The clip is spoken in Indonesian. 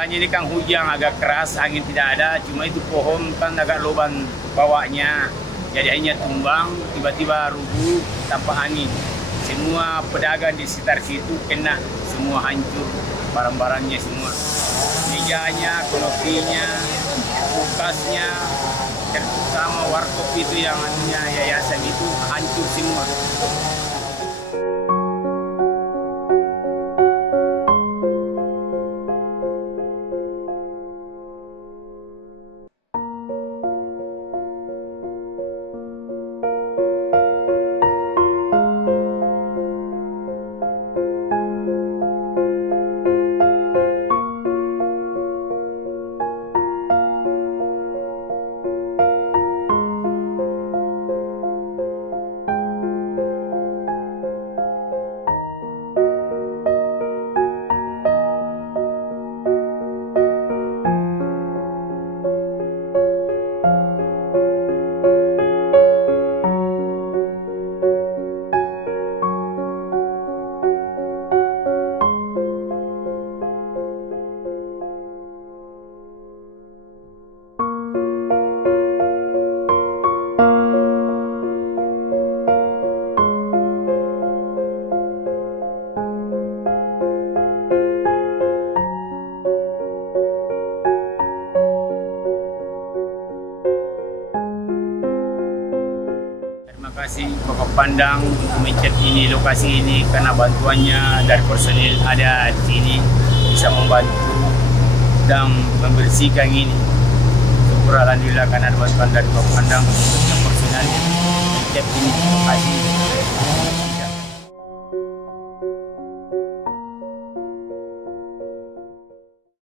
mulanya ini kan hujan agak keras, angin tidak ada, cuma itu pohon kan agak loban bawahnya, jadi akhirnya tumbang, tiba-tiba rubuh tanpa angin. Semua pedagang di sekitar situ kena, semua hancur, barang-barangnya semua. Mejanya, konopinya, kulkasnya, terutama warkop itu yang yayasan itu hancur semua. Terima kasih Bapak Pandang untuk mencat ini lokasi ini karena bantuannya dari personil ada di sini bisa membantu dan membersihkan ini. Syukur alhamdulillah karena ada bantuan dari Bapak Pandang untuk personilnya mencat ini. Terima kasih.